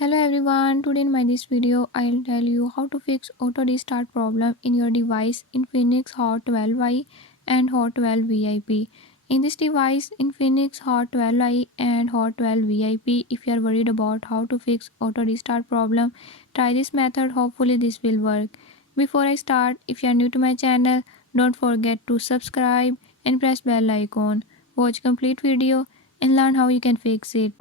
Hello everyone, today in my this video I'll tell you how to fix auto restart problem in your device Infinix Hot 12i and Hot 12 VIP. In this device Infinix Hot 12i and Hot 12 VIP, if you are worried about how to fix auto restart problem, try this method, hopefully this will work. Before I start, if you are new to my channel, don't forget to subscribe and press bell icon. Watch complete video and learn how you can fix it.